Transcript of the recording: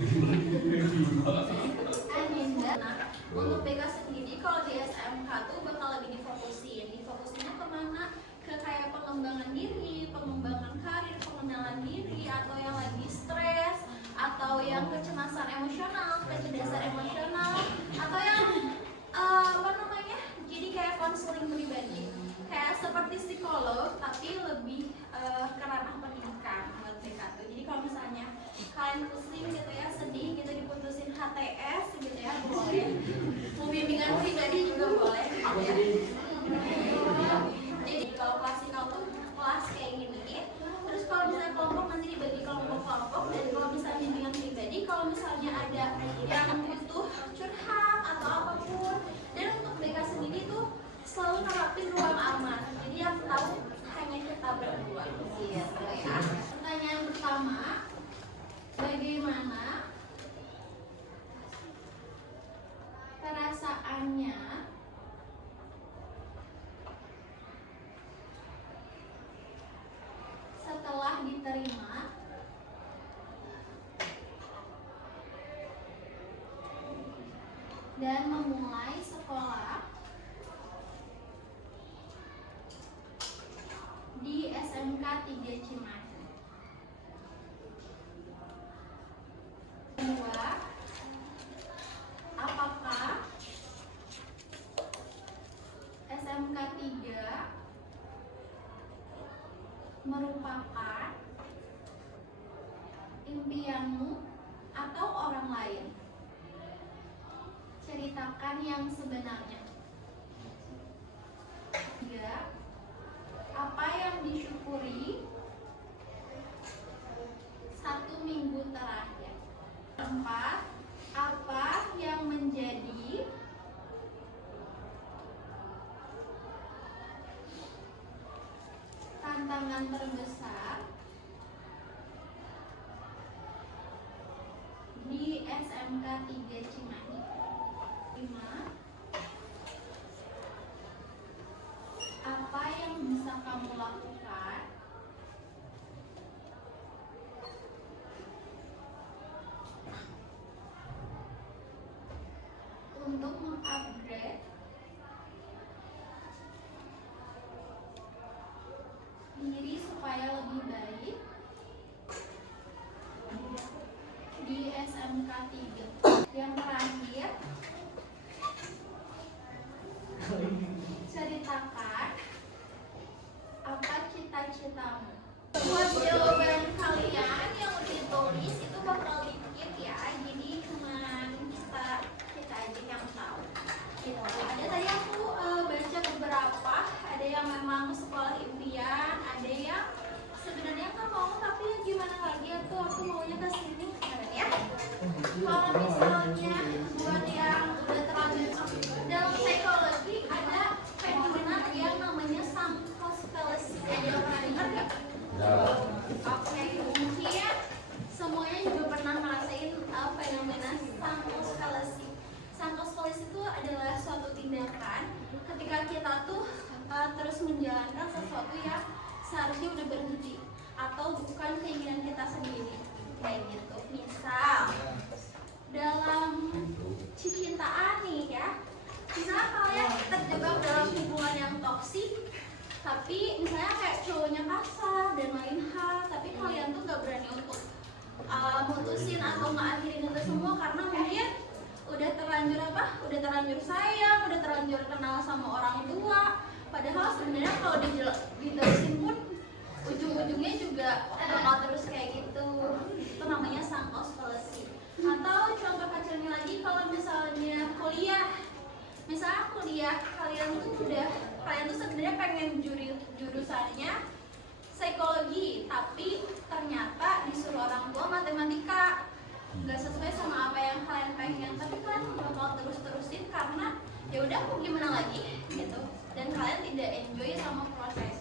Nah, untuk BK sendiri kalau di SMK tuh bakal lebih difokusinnya kemana? Ke kayak pengembangan diri, pengembangan karir, pengenalan diri, atau yang lagi stres, atau yang kecemasan emosional, kecerdasan emosional, atau yang apa namanya? Jadi kayak konseling pribadi, kayak seperti psikolog tapi lebih ke ranah pendidikan buat BK tuh. Jadi kalau misalnya kalian pusing gitu ya, sedih gitu diputusin HTS gitu ya, boleh. Mau bimbingan pribadi juga boleh. Jadi kalau klasikal tuh kelas kayak gini. Terus kalau misalnya kelompok nanti dibagi kelompok-kelompok, dan kalau misalnya bimbingan pribadi, kalau misalnya ada yang butuh curhat atau apapun. Dan untuk BK sendiri tuh selalu terapin ruang aman. Jadi yang tahu hanya kita berdua. Gitu ya. Pertanyaan pertama, bagaimana perasaannya setelah diterima dan memulai sekolah di SMK 3 Cimahi? Kedua, apakah SMK 3 merupakan impianmu atau orang lain? Ceritakan yang sebenarnya. 3. Apa yang disyukuri 1 minggu terakhir? 4. Apa yang menjadi tantangan terbesar di SMK 3 Cimahi? 5. Apa yang bisa kamu lakukan untuk mengupgrade diri supaya lebih baik di SMK 3? Yang terakhir, ceritakan apa cita-citamu. Buat jawaban kalian yang udah ditulis itu bakal dikit ya, jadi cuman kita aja yang tahu gitu. Ada tadi aku baca beberapa, ada yang memang sekolah impian, ada yang sebenarnya nggak mau tapi ya gimana lagi, aku maunya ke sini ya. Kalau misalnya buat yang udah terlanjur, dalam psikologi ada fenomena yang namanya sunk cost fallacy. Ada yang pernah dengar nggak? Oke, mungkin semuanya juga pernah ngerasain fenomena sunk cost fallacy. Sunk cost fallacy itu adalah suatu tindakan ketika kita tuh terus menjalankan sesuatu yang seharusnya udah berhenti atau bukan keinginan kita sendiri, kayak gitu. Misal dalam cintaan nih ya, misalnya kalian terjebak dalam hubungan yang toksik, tapi misalnya kayak cowoknya kasar dan lain hal, tapi kalian tuh gak berani untuk mutusin atau ngakhirin itu semua karena mungkin udah terlanjur sayang, udah terlanjur kenal sama orang tua. Padahal sebenarnya kalau diterusin pun ujung-ujungnya juga bakal terus kayak gitu. Itu namanya sunk cost fallacy. Atau contoh kecilnya lagi, kalau misalnya kuliah, kalian tuh sebenarnya pengen jurusannya psikologi, tapi ternyata disuruh orang tua matematika, nggak sesuai sama apa yang kalian pengen, tapi kalian bakal terusin karena ya udah mau gimana lagi gitu, dan kalian tidak enjoy sama proses